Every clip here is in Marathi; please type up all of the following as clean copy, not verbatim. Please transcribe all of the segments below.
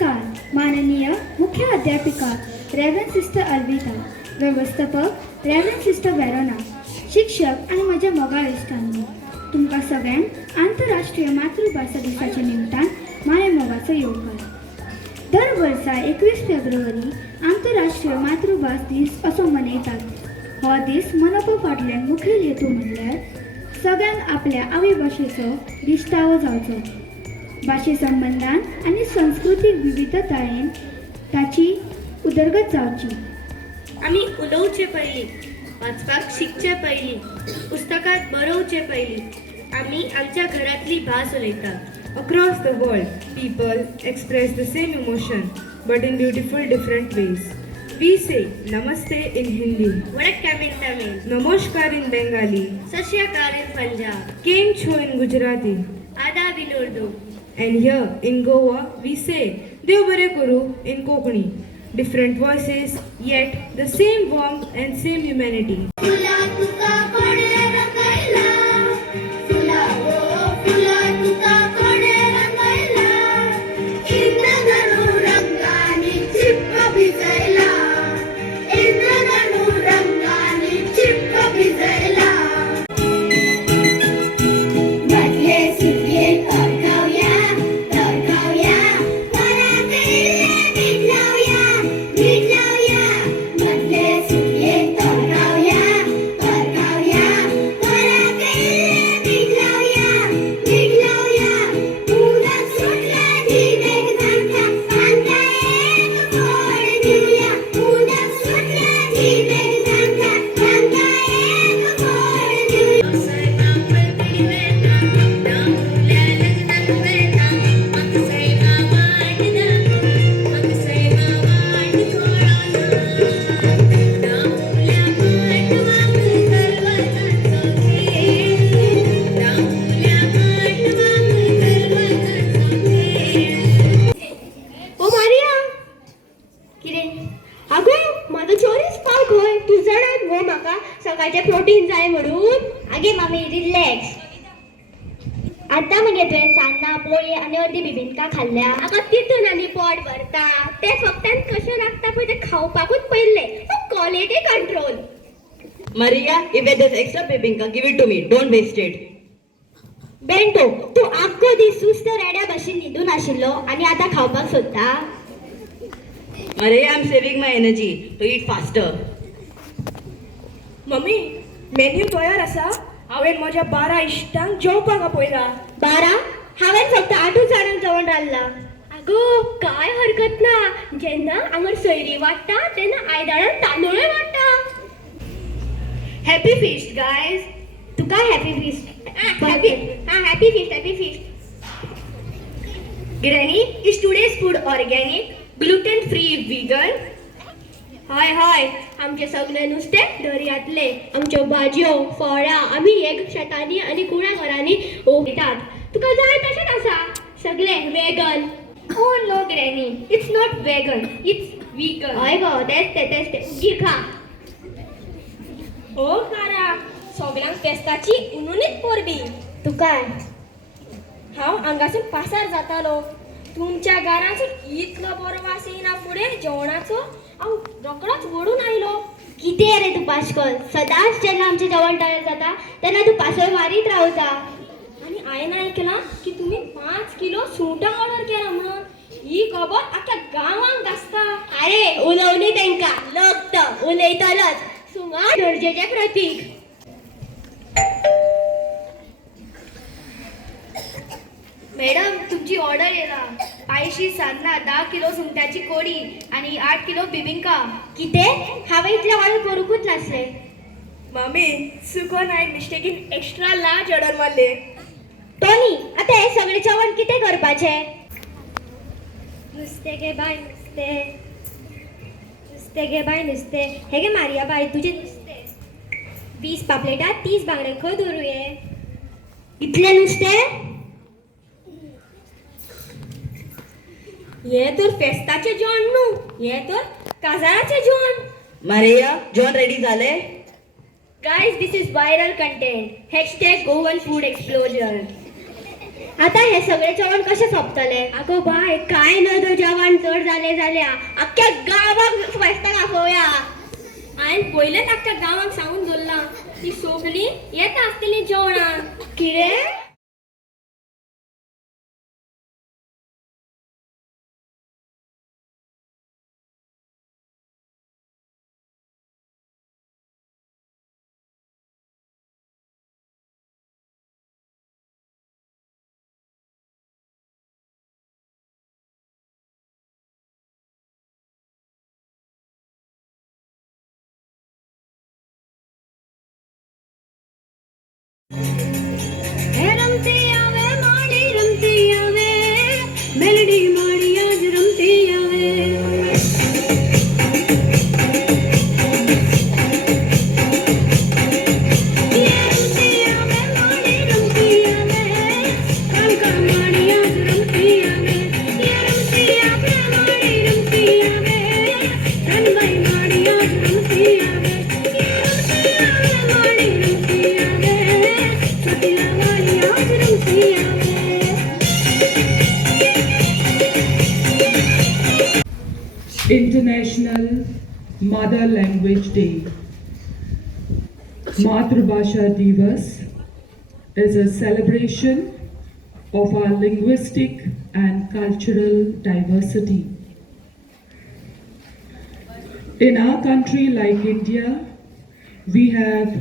नमस्कार माननीय मुख्य अध्यापिका रेव्हरंड सिस्टर अल्विता, व्यवस्थापक रेव्हरंड सिस्टर वेरोना, शिक्षक आणि माझ्या मोगाळ इश्टांनी, तुमकां सगळ्यांक आंतरराष्ट्रीय मातृभाषा दिसाच्या निमतान माये मोगाचो येवकार. दर वर्सा 21 फेब्रुवारी आंतरराष्ट्रीय मातृभास दीस असो मनयतात. हो दीस मनोवपा फाटल्यान मुखेल हेतू म्हणल्यार सगळ्यांक आपल्या आवय भाशेचो दिश्टावो जावचो, भाशे संबंधान आणि सांस्कृतिक विविधतायेन ताची उदरगत जावची. आमी उलोवचे पयलीं, वाचपाक शिकचे पयलीं, पुस्तकांत बरोवचे पयलीं आमी आमच्या घरांतली भास उलयतात. Across the world, people express the same emotion but in beautiful different ways. We say Namaste in Hindi, वणक्कम in Tamil, Namaskar in Bengali, सत श्री अकाल in Punjab, Kem Cho in Gujarati, आदाब in Urdu. and here in Goa we say Dev Bare Kuru in Kokani. Different voices, yet the same warmth and same humanity. सकाळचे प्रोटीन जाय म्हणून. आगे मामी रिलॅक्स. आता मगे तुवें सान्नां पोळी आनी अर्दी बिबिंका खाल्ल्या. आतां तितून आनी पोट भरता ते फक्त कशें लागता पळय ते खावपाकूच पयले. Quality control. Maria, if there's extra bibinka, give it to me. Don't waste it. Bento, तू आख्खो दीस सुस्त रेड्या भाशेन न्हिदून आशिल्लो आनी आतां खावपाक सोदता. Maria, I'm saving my energy to eat faster. Mummy, menu तयार आसा. हांवें म्हज्या 12 इश्टांक जेवपाक आपयला. 12? हांवें फक्त 8 जाणांक जेवण रांदलां. अगो काय हरकत ना. जेन्ना आंगर सोयरी वाडटा तेन्ना आयदळान तांदूळय वाडटा. Happy feast guys. Tuka happy feast. Happy feast. Granny, is today's food organic, gluten free, vegan? हय आमचे सगळे नुस्ते दर्यांतले. आमच्यो भाजयो फळां आमी एक शेतांनी आनी कुळाघरांनी उगयतात. तुका जाय तशेंच आसा सगळे vegan. Oh no granny, it's not vegan, it's vegan. हय गो, तेच ते उगी खा. ओ खारा, सगळ्यांक फेस्ताची उनुनीच पोरबी. तुका हांव हांगासून पासार जातालो. तुमच्या घरांसून इतलो बरो वास येना फुडें जेवणाचो. हांव रोखडोच ओडून आयलो. कितें रे तू पाश्कल, सदांच जेन्ना आमचें जेवण तयार जाता तेन्ना तू पासय मारीत रावता. आनी हांवें आयकलां की तुमी 5 किलो सुंगटां ऑर्डर केला म्हणून. ही खबर आख्या गांवांक गाजता. अरे उलोवनी तेंका, लोक तो उलयतलोच. सुंगट दर्जेचें प्रतीक. मॅडम, तुमची ऑर्डर येला. 500 सान्नां, 10 किलो सुंगटाची कोडी आणि 8 किलो बिबिंका. कितें? हांवें इतलें ऑर्डर करूंकूच नासलें. मम्मी, चुकून हांवें मिस्टेकीन एक्स्ट्रा लार्ज ऑर्डर मारले. टोनी, आतां हें सगळें जेवण कितें करपाचें? नुस्तें गे बाय नुस्तें. नुस्तें गे बाय नुस्तें. हे गे मारिया बाय तुजें नुस्तें. 20 पापलेटां, 30 बांगडे खंय दवरुये? इतलें नुस्तें? हे तर फेस्ताचें जेवण न्हू, हे तर काजाराचें जेवण. Maria, John ready झाले? Guys, this is viral content. #Goan Food Explosion. आता हे सगळे जेवण कसे सोपतले? अगो बाय काय न तो जेवण चड जाले जाल्या अख्ख्या गावाक फेस्ताक आपोवया. हांवें पयलेच अख्ख्या गावाक सांगून दवरला ती सगळी येता आसतली जेवणाक. कितें? मेलडी माड़ी आज रमते आवे. International Mother Language Day. Matrabhasha Divas is a celebration of our linguistic and cultural diversity. In our country like India, we have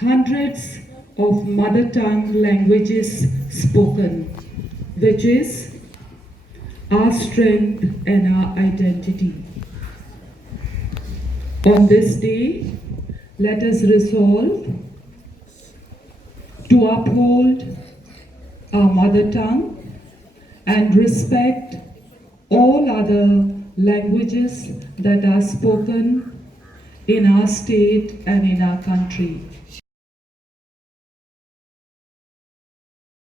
hundreds of mother tongue languages spoken, which is our strength and our identity. On this day, let us resolve to uphold our mother tongue and respect all other languages that are spoken in our state and in our country.